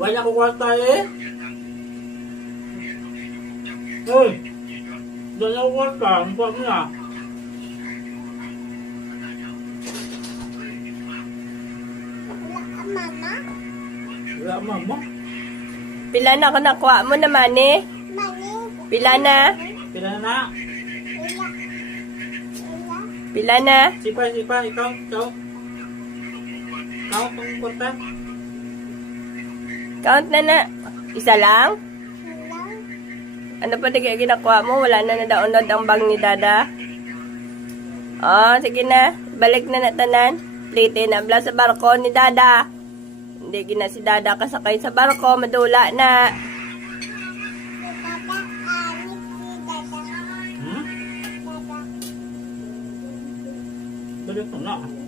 Wala ko kwarta eh. Uy! Doon ako kwarta. Ang kuha mo na. Wala mama. Pila na ako nakuha mo naman eh. Pila na? Pila na. Pila na? Sipa. Ikaw. Count ang kwarta. Count na. Isa lang? Ano pa di kaya ginakuha mo? Wala na nadaunod ang bag ni Dada. Oh, sige na. Balik na natanan. Plite na bla sa barko ni Dada. Hindi gina si Dada kasakay sa barko. Madula na. Balik mo na.